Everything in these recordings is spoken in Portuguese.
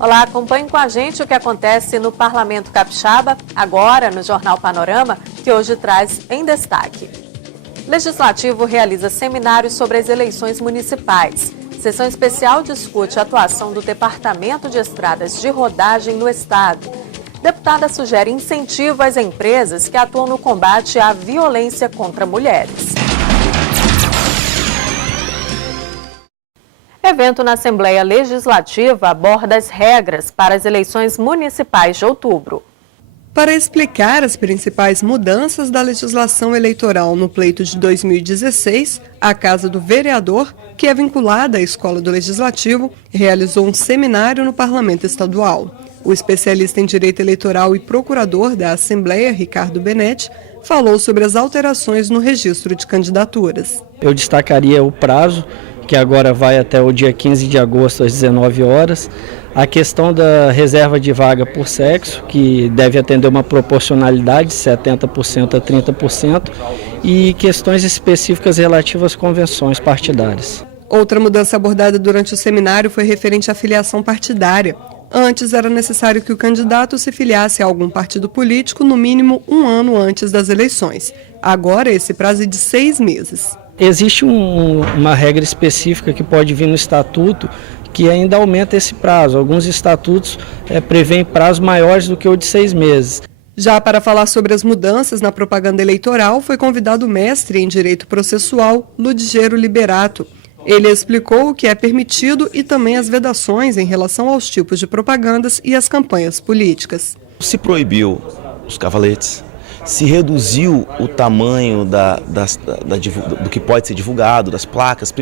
Olá, acompanhe com a gente o que acontece no Parlamento Capixaba, agora no Jornal Panorama, que hoje traz em destaque. Legislativo realiza seminários sobre as eleições municipais. Sessão especial discute a atuação do Departamento de Estradas de Rodagem no Estado. Deputada sugere incentivo às empresas que atuam no combate à violência contra mulheres. Evento na Assembleia Legislativa aborda as regras para as eleições municipais de outubro. Para explicar as principais mudanças da legislação eleitoral no pleito de 2016, a Casa do Vereador, que é vinculada à Escola do Legislativo, realizou um seminário no Parlamento Estadual. O especialista em Direito Eleitoral e procurador da Assembleia, Ricardo Benetti, falou sobre as alterações no registro de candidaturas. Eu destacaria o prazo, que agora vai até o dia 15 de agosto às 19 horas. A questão da reserva de vaga por sexo, que deve atender uma proporcionalidade de 70% a 30%, e questões específicas relativas às convenções partidárias. Outra mudança abordada durante o seminário foi referente à filiação partidária. Antes era necessário que o candidato se filiasse a algum partido político no mínimo 1 ano antes das eleições. Agora esse prazo é de 6 meses. Existe uma regra específica que pode vir no estatuto que ainda aumenta esse prazo. Alguns estatutos prevêem prazos maiores do que o de 6 meses. Já para falar sobre as mudanças na propaganda eleitoral, foi convidado o mestre em Direito Processual, Ludgero Liberato. Ele explicou o que é permitido e também as vedações em relação aos tipos de propagandas e as campanhas políticas. Se proibiu os cavaletes, se reduziu o tamanho do que pode ser divulgado, das placas.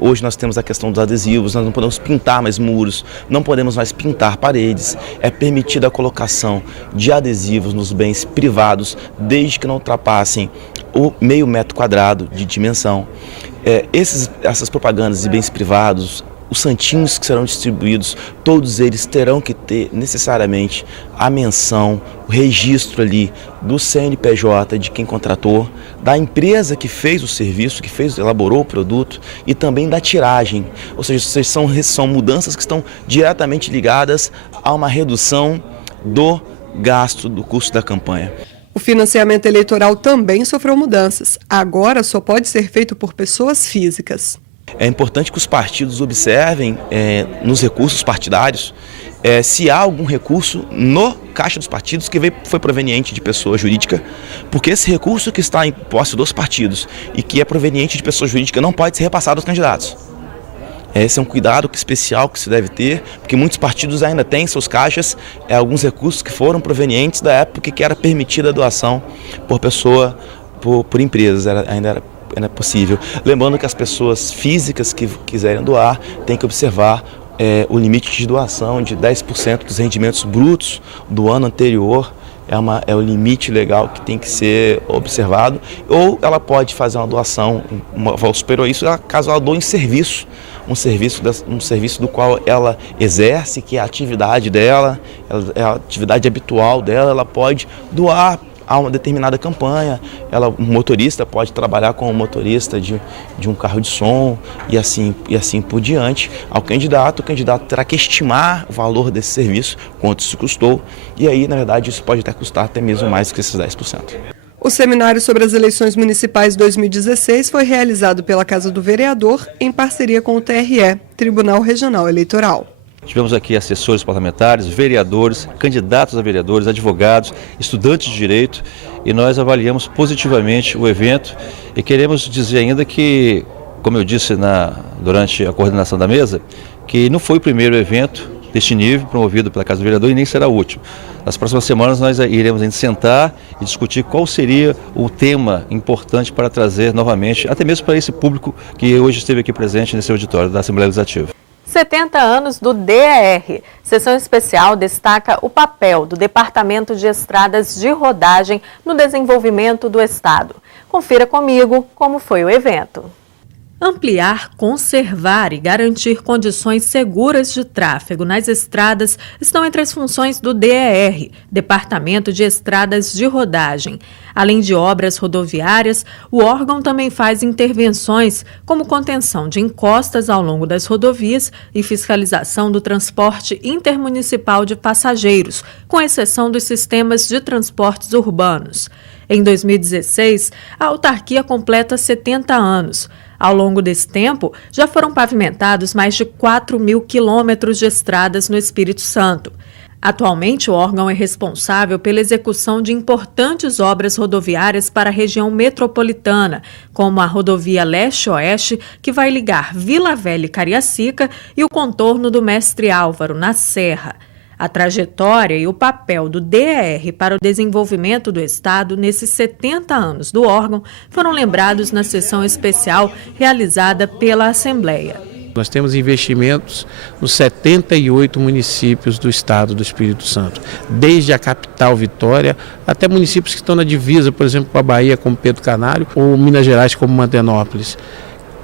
Hoje nós temos a questão dos adesivos, nós não podemos pintar mais muros, não podemos mais pintar paredes. É permitida a colocação de adesivos nos bens privados, desde que não ultrapassem o meio metro quadrado de dimensão. Essas propagandas de bens privados, os santinhos que serão distribuídos, todos eles terão que ter necessariamente a menção, o registro ali do CNPJ de quem contratou, da empresa que fez o serviço, elaborou o produto e também da tiragem. Ou seja, são mudanças que estão diretamente ligadas a uma redução do gasto, do custo da campanha. O financiamento eleitoral também sofreu mudanças. Agora só pode ser feito por pessoas físicas. É importante que os partidos observem nos recursos partidários se há algum recurso no caixa dos partidos que foi proveniente de pessoa jurídica, porque esse recurso que está em posse dos partidos e que é proveniente de pessoa jurídica não pode ser repassado aos candidatos. Esse é um cuidado especial que se deve ter, porque muitos partidos ainda têm em seus caixas alguns recursos que foram provenientes da época que era permitida a doação por pessoa, por empresas, ainda era possível. Lembrando que as pessoas físicas que quiserem doar têm que observar o limite de doação de 10% dos rendimentos brutos do ano anterior. É o limite legal que tem que ser observado. Ou ela pode fazer uma doação, superou isso, caso ela doe em serviço. Um serviço do qual ela exerce, que é a atividade dela, é a atividade habitual dela, ela pode doar a uma determinada campanha. Um motorista pode trabalhar como motorista de um carro de som e assim por diante. O candidato terá que estimar o valor desse serviço, quanto isso custou, e aí, na verdade, isso pode até custar até mesmo mais que esses 10%. O seminário sobre as eleições municipais 2016 foi realizado pela Casa do Vereador em parceria com o TRE, Tribunal Regional Eleitoral. Tivemos aqui assessores parlamentares, vereadores, candidatos a vereadores, advogados, estudantes de direito, e nós avaliamos positivamente o evento e queremos dizer ainda que, como eu disse durante a coordenação da mesa, que não foi o primeiro evento deste nível promovido pela Casa do Vereador e nem será o último. Nas próximas semanas nós iremos sentar e discutir qual seria o tema importante para trazer novamente, até mesmo para esse público que hoje esteve aqui presente nesse auditório da Assembleia Legislativa. 70 anos do DER. Sessão especial destaca o papel do Departamento de Estradas de Rodagem no desenvolvimento do Estado. Confira comigo como foi o evento. Ampliar, conservar e garantir condições seguras de tráfego nas estradas estão entre as funções do DER, Departamento de Estradas de Rodagem. Além de obras rodoviárias, o órgão também faz intervenções, como contenção de encostas ao longo das rodovias e fiscalização do transporte intermunicipal de passageiros, com exceção dos sistemas de transportes urbanos. Em 2016, a autarquia completa 70 anos. Ao longo desse tempo, já foram pavimentados mais de 4.000 quilômetros de estradas no Espírito Santo. Atualmente, o órgão é responsável pela execução de importantes obras rodoviárias para a região metropolitana, como a rodovia Leste-Oeste, que vai ligar Vila Velha e Cariacica, e o contorno do Mestre Álvaro, na Serra. A trajetória e o papel do DER para o desenvolvimento do Estado nesses 70 anos do órgão foram lembrados na sessão especial realizada pela Assembleia. Nós temos investimentos nos 78 municípios do estado do Espírito Santo, desde a capital Vitória até municípios que estão na divisa, por exemplo, com a Bahia, como Pedro Canário, ou Minas Gerais, como Mantenópolis.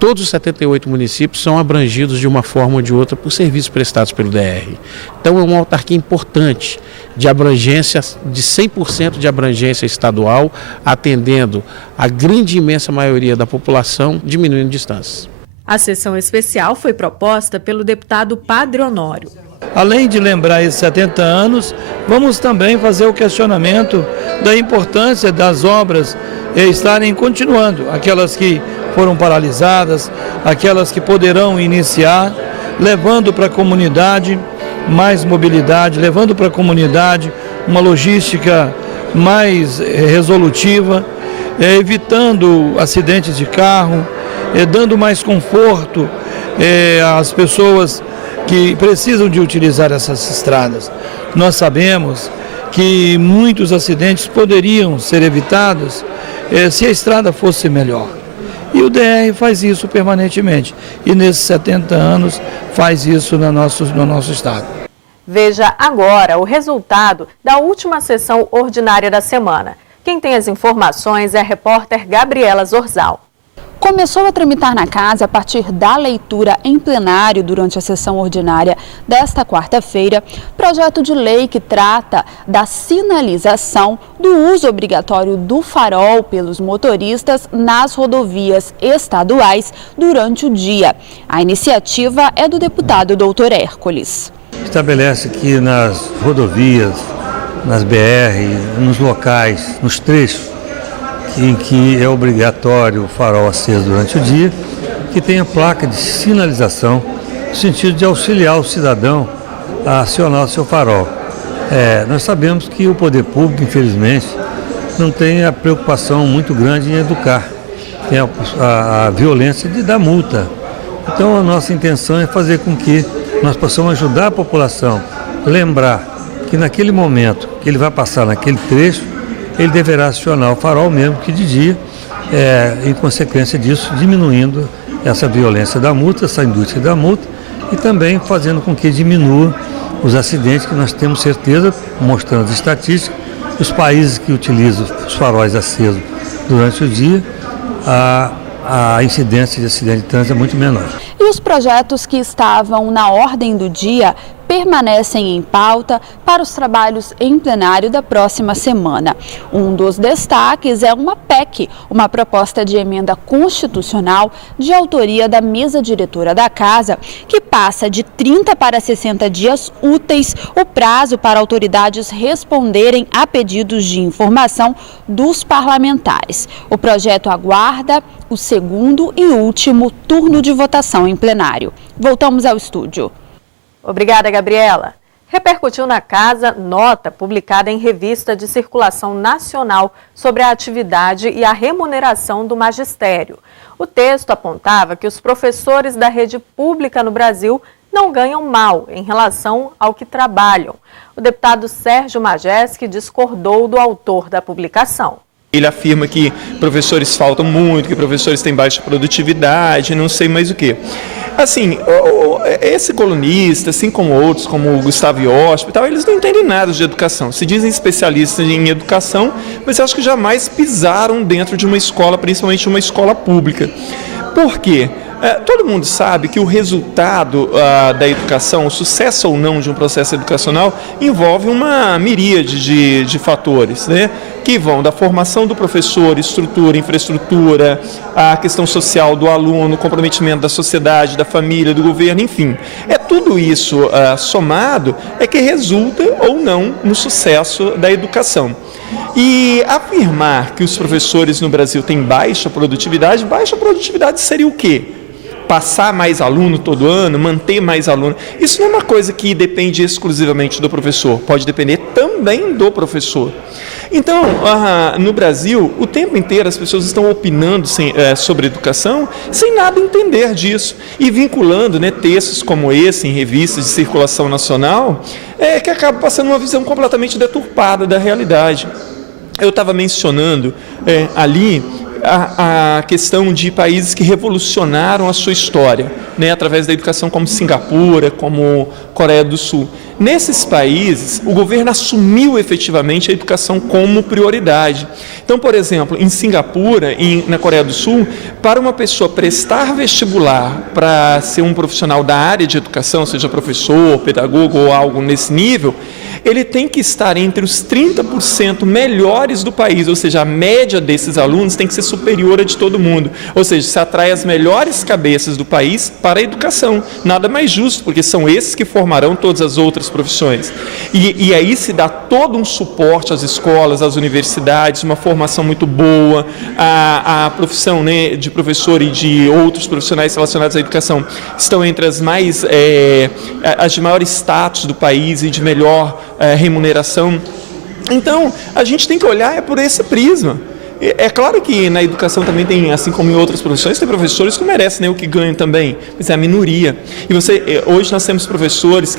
Todos os 78 municípios são abrangidos de uma forma ou de outra por serviços prestados pelo DR. Então é uma autarquia importante, de abrangência, de 100% de abrangência estadual, atendendo a grande imensa maioria da população, diminuindo distâncias. A sessão especial foi proposta pelo deputado Padre Honório. Além de lembrar esses 70 anos, vamos também fazer o questionamento da importância das obras estarem continuando, aquelas que foram paralisadas, aquelas que poderão iniciar, levando para a comunidade mais mobilidade, levando para a comunidade uma logística mais resolutiva, evitando acidentes de carro, dando mais conforto às pessoas que precisam de utilizar essas estradas. Nós sabemos que muitos acidentes poderiam ser evitados se a estrada fosse melhor. E o DR faz isso permanentemente. E nesses 70 anos faz isso no nosso estado. Veja agora o resultado da última sessão ordinária da semana. Quem tem as informações é a repórter Gabriela Zorzal. Começou a tramitar na casa a partir da leitura em plenário durante a sessão ordinária desta quarta-feira, projeto de lei que trata da sinalização do uso obrigatório do farol pelos motoristas nas rodovias estaduais durante o dia. A iniciativa é do deputado Dr. Hércules. Estabelece que nas rodovias, nas BR, nos locais, nos trechos em que é obrigatório o farol aceso durante o dia, que tenha placa de sinalização no sentido de auxiliar o cidadão a acionar o seu farol. Nós sabemos que o poder público, infelizmente, não tem a preocupação muito grande em educar, tem a violência de dar multa. Então a nossa intenção é fazer com que nós possamos ajudar a população, lembrar que naquele momento que ele vai passar naquele trecho, ele deverá acionar o farol mesmo que de dia, em consequência disso, diminuindo essa violência da multa, essa indústria da multa, e também fazendo com que diminua os acidentes que nós temos certeza, mostrando as estatísticas, os países que utilizam os faróis acesos durante o dia, a incidência de acidente de trânsito é muito menor. E os projetos que estavam na ordem do dia permanecem em pauta para os trabalhos em plenário da próxima semana. Um dos destaques é uma PEC, uma proposta de emenda constitucional de autoria da mesa diretora da Casa, que passa de 30 para 60 dias úteis o prazo para autoridades responderem a pedidos de informação dos parlamentares. O projeto aguarda o segundo e último turno de votação em plenário. Voltamos ao estúdio. Obrigada, Gabriela. Repercutiu na Casa nota publicada em revista de circulação nacional sobre a atividade e a remuneração do magistério. O texto apontava que os professores da rede pública no Brasil não ganham mal em relação ao que trabalham. O deputado Sérgio Majeski discordou do autor da publicação. Ele afirma que professores faltam muito, que professores têm baixa produtividade, não sei mais o que. Assim, esse colunista, assim como outros, como o Gustavo Iosp e tal, eles não entendem nada de educação. Se dizem especialistas em educação, mas acho que jamais pisaram dentro de uma escola, principalmente uma escola pública. Por quê? Todo mundo sabe que o resultado da educação, o sucesso ou não de um processo educacional, envolve uma miríade de fatores, né? Que vão da formação do professor, estrutura, infraestrutura, a questão social do aluno, comprometimento da sociedade, da família, do governo, enfim. Tudo isso somado é que resulta ou não no sucesso da educação. E afirmar que os professores no Brasil têm baixa produtividade seria o quê? Passar mais aluno todo ano, manter mais aluno. Isso não é uma coisa que depende exclusivamente do professor, pode depender também do professor. Então, no Brasil, o tempo inteiro as pessoas estão opinando sobre educação sem nada entender disso e vinculando, né, textos como esse em revistas de circulação nacional que acabam passando uma visão completamente deturpada da realidade. Eu estava mencionando ali a questão de países que revolucionaram a sua história, né, através da educação, como Singapura, como Coreia do Sul. Nesses países, o governo assumiu efetivamente a educação como prioridade. Então, por exemplo, em Singapura e na Coreia do Sul, para uma pessoa prestar vestibular para ser um profissional da área de educação, seja professor, pedagogo ou algo nesse nível, ele tem que estar entre os 30% melhores do país, ou seja, a média desses alunos tem que ser superior a de todo mundo. Ou seja, se atrai as melhores cabeças do país para a educação. Nada mais justo, porque são esses que formarão todas as outras profissões. E aí se dá todo um suporte às escolas, às universidades, uma formação muito boa, a profissão, né, de professor e de outros profissionais relacionados à educação estão entre as as de maior status do país e de melhor remuneração. Então, a gente tem que olhar por esse prisma. É claro que na educação também tem, assim como em outras profissões, tem professores que merecem, né, o que ganham também, mas é a minoria. E hoje nós temos professores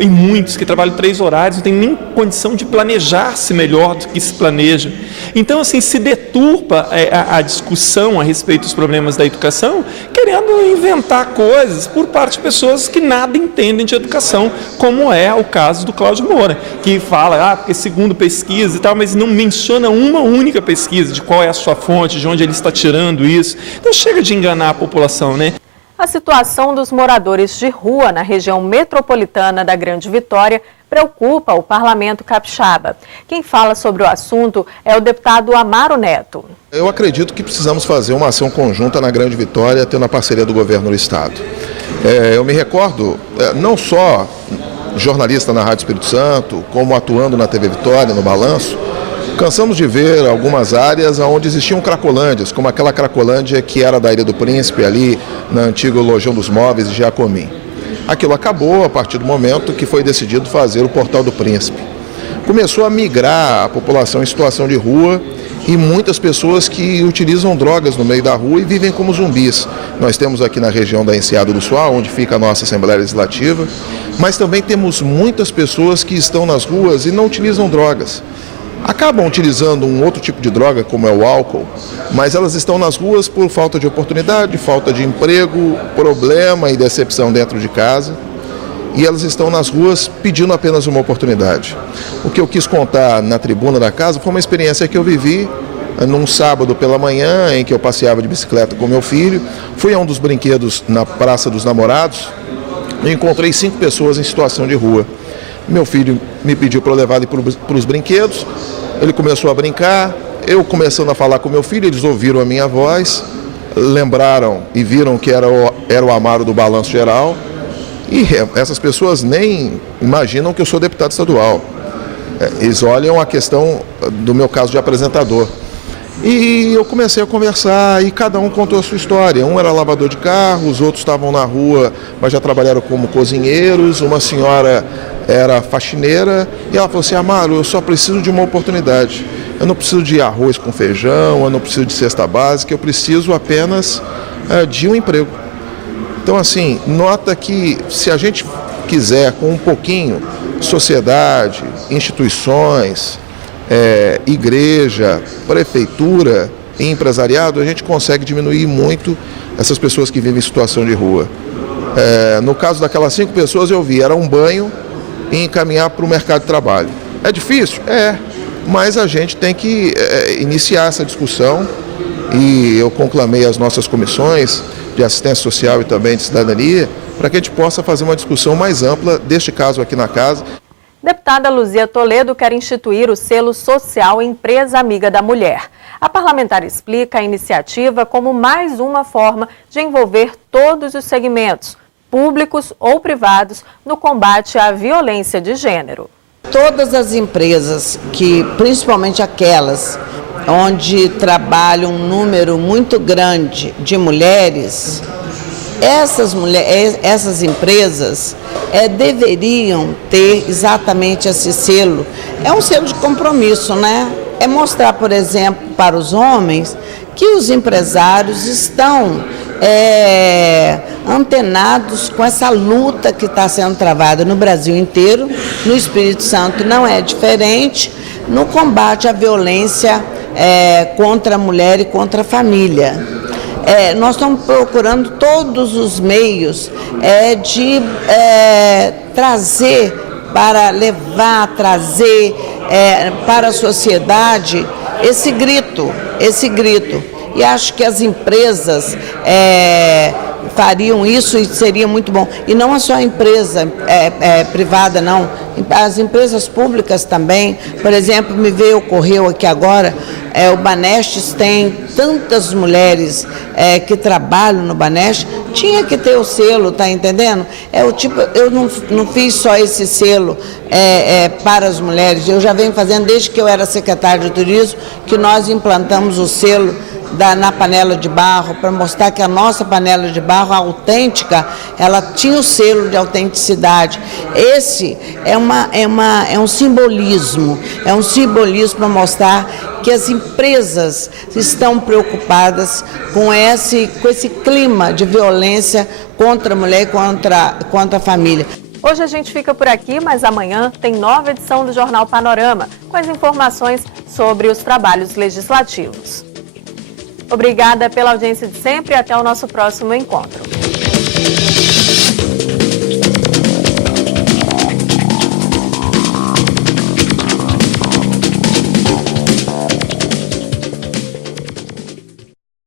e muitos que trabalham 3 horários, não tem nem condição de planejar-se melhor do que se planeja. Então, assim, se deturpa a discussão a respeito dos problemas da educação, querendo inventar coisas por parte de pessoas que nada entendem de educação, como é o caso do Cláudio Moura, que fala, porque segundo pesquisa e tal, mas não menciona uma única pesquisa, de qual é a sua fonte, de onde ele está tirando isso. Então chega de enganar a população, né? A situação dos moradores de rua na região metropolitana da Grande Vitória preocupa o Parlamento Capixaba. Quem fala sobre o assunto é o deputado Amaro Neto. Eu acredito que precisamos fazer uma ação conjunta na Grande Vitória, tendo a parceria do governo do estado. Eu me recordo, não só jornalista na Rádio Espírito Santo, como atuando na TV Vitória, no Balanço, cansamos de ver algumas áreas onde existiam cracolândias, como aquela cracolândia que era da Ilha do Príncipe, ali na antiga Lojão dos Móveis de Jacomim. Aquilo acabou a partir do momento que foi decidido fazer o Portal do Príncipe. Começou a migrar a população em situação de rua e muitas pessoas que utilizam drogas no meio da rua e vivem como zumbis. Nós temos aqui na região da Enseada do Suá, onde fica a nossa Assembleia Legislativa, mas também temos muitas pessoas que estão nas ruas e não utilizam drogas. Acabam utilizando um outro tipo de droga, como é o álcool, mas elas estão nas ruas por falta de oportunidade, falta de emprego, problema e decepção dentro de casa. E elas estão nas ruas pedindo apenas uma oportunidade. O que eu quis contar na tribuna da casa foi uma experiência que eu vivi num sábado pela manhã, em que eu passeava de bicicleta com meu filho. Fui a um dos brinquedos na Praça dos Namorados e encontrei 5 pessoas em situação de rua. Meu filho me pediu para eu levar ele para os brinquedos, ele começou a brincar, eu começando a falar com meu filho, eles ouviram a minha voz, lembraram e viram que era o Amaro do Balanço Geral, e essas pessoas nem imaginam que eu sou deputado estadual. Eles olham a questão do meu caso de apresentador. E eu comecei a conversar e cada um contou a sua história. Um era lavador de carro, os outros estavam na rua, mas já trabalharam como cozinheiros, uma senhora era faxineira, e ela falou assim: Amaro, eu só preciso de uma oportunidade. Eu não preciso de arroz com feijão, eu não preciso de cesta básica, eu preciso apenas de um emprego. Então, assim, nota que se a gente quiser, com um pouquinho, sociedade, instituições, igreja, prefeitura e empresariado, a gente consegue diminuir muito essas pessoas que vivem em situação de rua. No caso daquelas 5 pessoas, eu vi, era um banho e encaminhar para o mercado de trabalho. É difícil? Mas a gente tem que iniciar essa discussão, e eu conclamei as nossas comissões de assistência social e também de cidadania, para que a gente possa fazer uma discussão mais ampla deste caso aqui na casa. Deputada Luzia Toledo quer instituir o selo social Empresa Amiga da Mulher. A parlamentar explica a iniciativa como mais uma forma de envolver todos os segmentos, públicos ou privados, no combate à violência de gênero. Todas as empresas, principalmente aquelas onde trabalha um número muito grande de mulheres, essas empresas deveriam ter exatamente esse selo. É um selo de compromisso, né? É mostrar, por exemplo, para os homens que os empresários estão antenados com essa luta que está sendo travada no Brasil inteiro, no Espírito Santo não é diferente, no combate à violência contra a mulher e contra a família. Nós estamos procurando todos os meios de trazer para a sociedade esse grito. E acho que as empresas fariam isso e seria muito bom. E não só a empresa privada, não. As empresas públicas também. Por exemplo, ocorreu aqui agora, o Banestes tem tantas mulheres que trabalham no Banestes, tinha que ter o selo, tá entendendo? Eu não fiz só esse selo para as mulheres, eu já venho fazendo desde que eu era secretária de turismo, que nós implantamos o selo na panela de barro, para mostrar que a nossa panela de barro autêntica, ela tinha o selo de autenticidade. Esse é um simbolismo para mostrar que as empresas estão preocupadas com esse clima de violência contra a mulher e contra a família. Hoje a gente fica por aqui, mas amanhã tem nova edição do Jornal Panorama, com as informações sobre os trabalhos legislativos. Obrigada pela audiência de sempre e até o nosso próximo encontro.